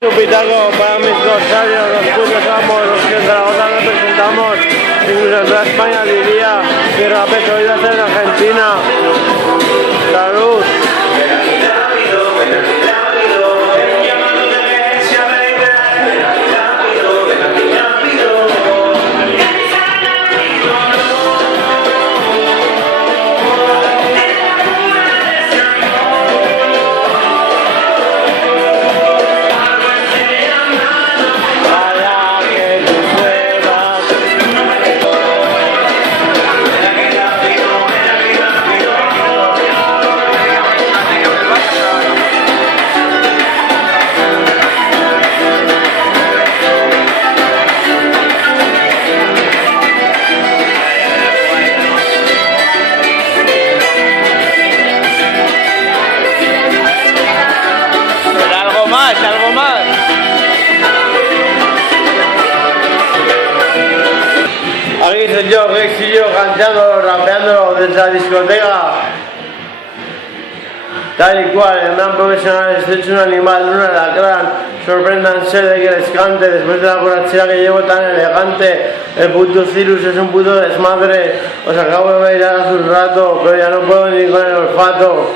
Chupitaco para mis corsarios, los putos amos, los que en Zaragoza representamos, incluso en toda España diría, que rapeto iba a hacer en Argentina. Salud. Algo más. Aquí soy yo, Rexillo, cantando, rapeando desde la discoteca. Tal y cual, el man profesional es hecho un animal, un alacrán. Sorpréndanse de que les cante, después de la borrachera que llevo tan elegante. El puto Cirus es un puto desmadre. Os acabo de bailar hace un rato, pero ya no puedo ni con el olfato.